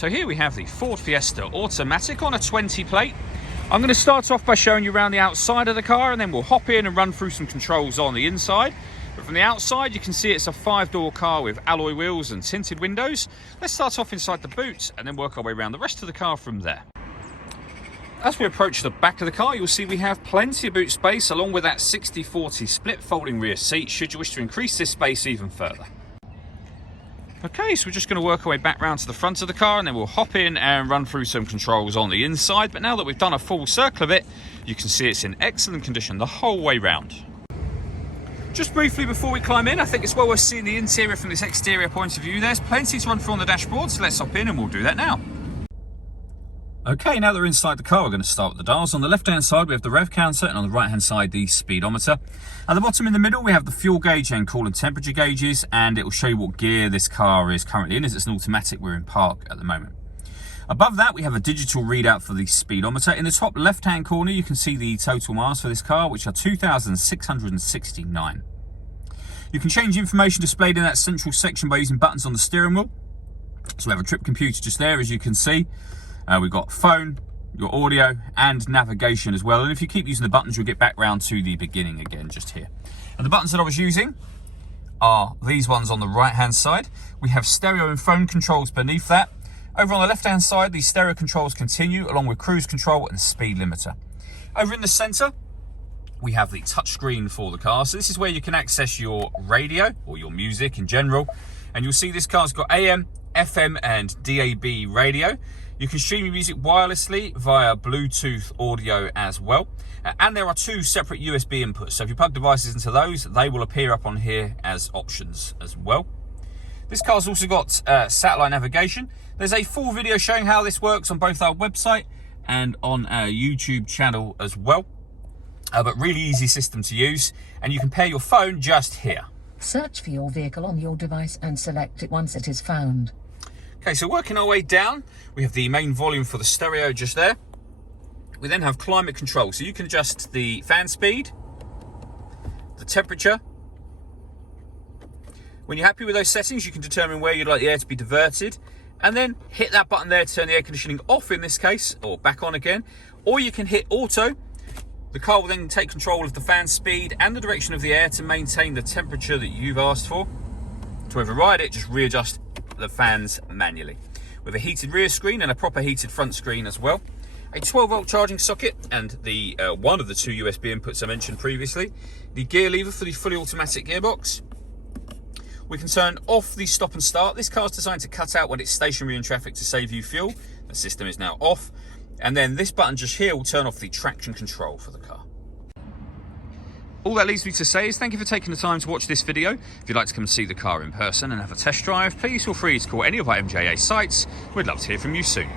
So here we have the Ford Fiesta automatic on a 20 plate. I'm going to start off by showing you around the outside of the car, and then we'll hop in and run through some controls on the inside. But from the outside you can see it's a 5-door car with alloy wheels and tinted windows. Let's start off inside the boot and then work our way around the rest of the car from there. As we approach the back of the car, you'll see we have plenty of boot space along with that 60-40 split folding rear seat should you wish to increase this space even further. Okay, so we're just going to work our way back round to the front of the car and then we'll hop in and run through some controls on the inside. But now that we've done a full circle of it, you can see it's in excellent condition the whole way round. Just briefly before we climb in, I think it's well worth seeing the interior from this exterior point of view. There's plenty to run through on the dashboard, so let's hop in and we'll do that now. Okay, now that we're inside the car, we're going to start with the dials. On the left-hand side, we have the rev counter, and on the right-hand side, the speedometer. At the bottom in the middle, we have the fuel gauge and coolant temperature gauges, and it will show you what gear this car is currently in, as it's an automatic. We're in park at the moment. Above that, we have a digital readout for the speedometer. In the top left-hand corner, you can see the total miles for this car, which are 2,669. You can change the information displayed in that central section by using buttons on the steering wheel. So we have a trip computer just there, as you can see. We've got phone, your audio and navigation as well, and if you keep using the buttons you'll get back round to the beginning again just here. And the buttons that I was using are these ones on the right hand side. We have stereo and phone controls beneath that. Over on the left hand side, the stereo controls continue along with cruise control and speed limiter. Over in the centre we have the touchscreen for the car, so this is where you can access your radio or your music in general, and you'll see this car's got AM, FM and DAB radio. You can stream your music wirelessly via Bluetooth audio as well. And there are 2 separate USB inputs. So if you plug devices into those, they will appear up on here as options as well. This car's also got satellite navigation. There's a full video showing how this works on both our website and on our YouTube channel as well. But really easy system to use. And you can pair your phone just here. Search for your vehicle on your device and select it once it is found. Okay, so working our way down, we have the main volume for the stereo just there. We then have climate control, so you can adjust the fan speed, the temperature. When you're happy with those settings, you can determine where you'd like the air to be diverted, and then hit that button there to turn the air conditioning off in this case, or back on again. Or you can hit auto. The car will then take control of the fan speed and the direction of the air to maintain the temperature that you've asked for. To override it, just readjust the fans manually. With a heated rear screen and a proper heated front screen as well. A 12-volt charging socket and the one of the 2 USB inputs I mentioned previously. The gear lever for the fully automatic gearbox. We can turn off the stop and start. This car is designed to cut out when it's stationary in traffic to save you fuel. The system is now off. And then this button just here will turn off the traction control for the car. All that leaves me to say is thank you for taking the time to watch this video. If you'd like to come and see the car in person and have a test drive, please feel free to call any of our MJA sites. We'd love to hear from you soon.